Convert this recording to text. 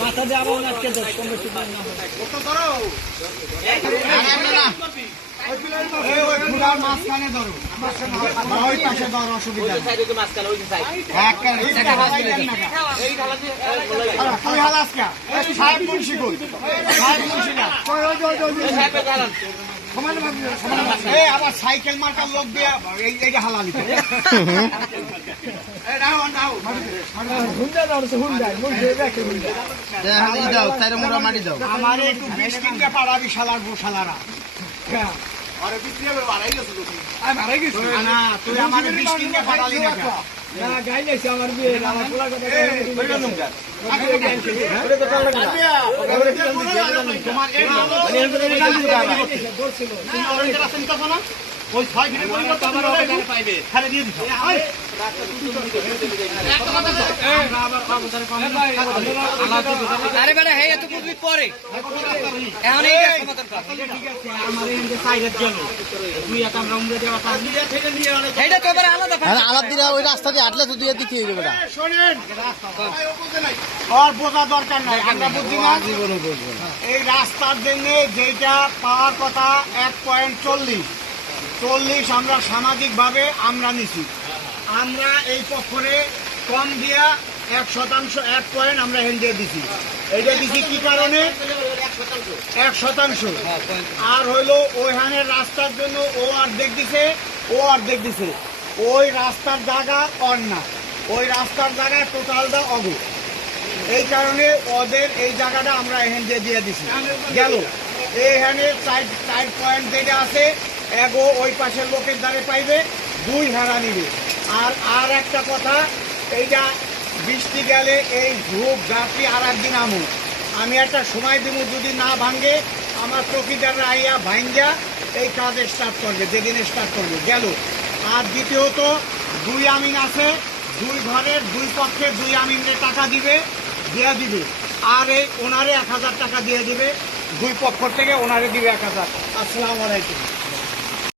মাথা দিয়ে আবার আটকে দেয় কম বেশি পায় না মাঝখানে ধরো ওই পাশে ধরো অসুবিধা আবার সাইকেল মার্কার লোক দিয়ে এইটা হালালি আমার একটু বিশ কিনতে পারাবি শালার গোশালারা তুই আমার বিশ কিনতে পারালি না গাইলেছি আমার বিয়ে আমার পোলা কথা তোমার ওই 6 ফিটের পরিবর্তে আমার ওখানে পাইবে খালি দিয়ে দিও আরে বেটা হে এত বুঝবি পরে এখন এই সমাধান কর ঠিক আছে আমার এই যে সাইডের জন্য দুই একটা আমরা উমরে দেওয়া পাঁচ দিয়ে থেকে নিয়ে এইটা তো এবারে আলাদা আলাদা দিরা ওই রাস্তা দিয়ে হাঁটলে তো দুই দিকে হয়ে যাবে বেটা শুনেন ভাই ওপোজে নাই আর বোঝা দরকার নাই আমরা বুঝি না জীবনে বুঝবো এই রাস্তার জন্য যেটা পাওয়ার কথা 1.40 আমরা সামাজিকভাবে আমরা নিছি আমরা এই পক্ষরে কম দিয়া 1% 1 পয়েন্ট আমরা হেন দিয়ে দিছি এটা দিছি কি কারণে 1% আর হইলো ওইখানে রাস্তার জন্য ও অর্ধেক দিছে ওই রাস্তার জায়গা অন না ওই রাস্তার জায়গায় টোটালটা অগো এই কারণে ওদের এই জায়গাটা আমরা এখান দিয়ে দিছি গেল এইখানে 4 পয়েন্ট যেটা আছে এগো ওই পাশের লোকের দ্বারে পাইবে 2 ভাড়া নিবে আর একটা কথা এইটা বৃষ্টি গেলে এই ঝোপ গাছটি আর একদিন আমি একটা সময় দিব যদি না ভাঙ্গে আমার চৌকিদাররা আইয়া ভাঙ্গা এই কাজ স্টার্ট করবে যেদিন স্টার্ট করবে গেল আর দ্বিতীয়ত 2 আমিন আছে 2 ঘরের 2 পক্ষে 2 আমিনের টাকা দিবে আর এই ওনারে 1000 টাকা দিয়ে দিবে 2 পক্ষ থেকে ওনারে দিবে 1000 আসসালামু আলাইকুম।